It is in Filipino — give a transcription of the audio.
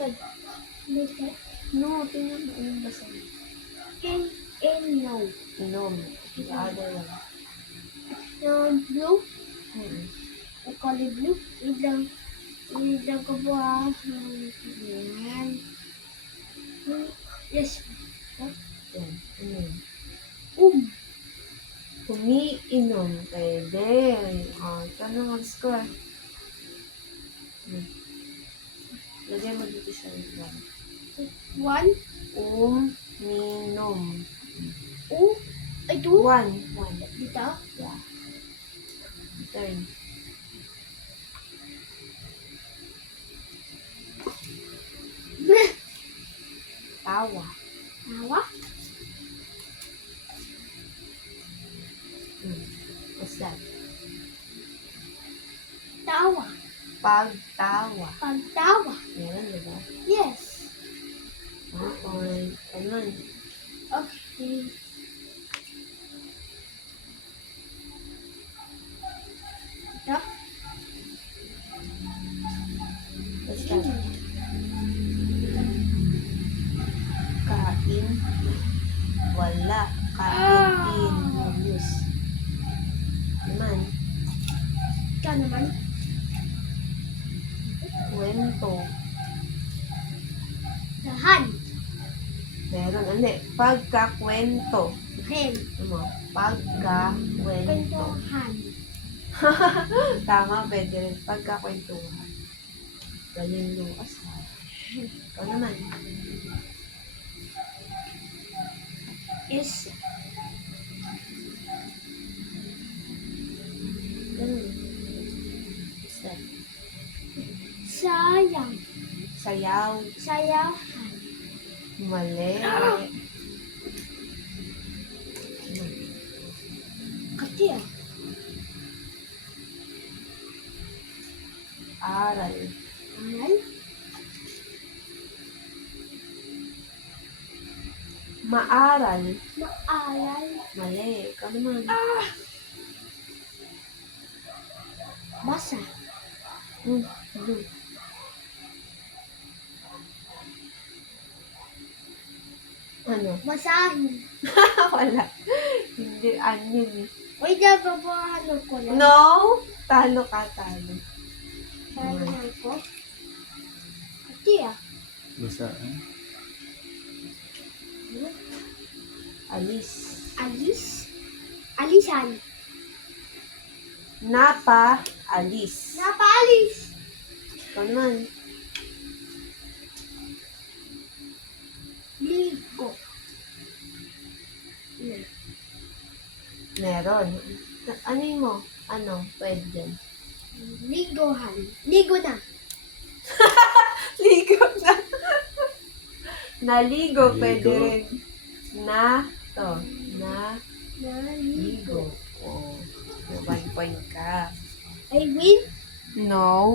Ito. Later. No, tingnan mo yung basa. No. Inom. The other one. Blue. Hmm. I call it blue. Wait lang ko po Yan. Yes. Yan. Inom. Umiinom. Pwede. Ito na ang score. Lagyan mo dito sa one. One. Uminom. Ay, two. One. Dito. Yeah. Turn. Tawa. Tawa. What's that? Tawa. Pagtawa. Pagtawa. Meron, diba? Yes. Okay. Ano? Okay. Ito. What's that? Kain. Wala. Kain. Use. Naman. Ikaw naman. Kwento. Dahan. Meron. Hindi. Pagkakwento. Hen. Ano? Pagkakwento. Kwentuhan. Tama, pwede rin. Pagkakwentuhan. Galing Lucas, ha? Ikaw naman. Is. Ganun. What's that? Sayang. Sayaw. Sayahan. Mali. Kasi Aral. Aral. Maaral. Maaral. Mali. Ikaw naman. Basa. Blue. Ano? Basahin. Wala. Hindi. Onion. Wait na, babahan ko lang. No! Talo ka, talo. Babahan ko. Kasi Basaan. Alis. Alis. Alisan. Napa. Alis. Napaalis. Ikaw naman. Ligo. Meron. Ano yun mo? Ano? Pwede dyan. Ligohan. Ligo na. Ligo na. Naligo. Naligo. Pwede rin. Na. To. Na. Naligo. Ligo. Oh. 1 point ka. I win. No.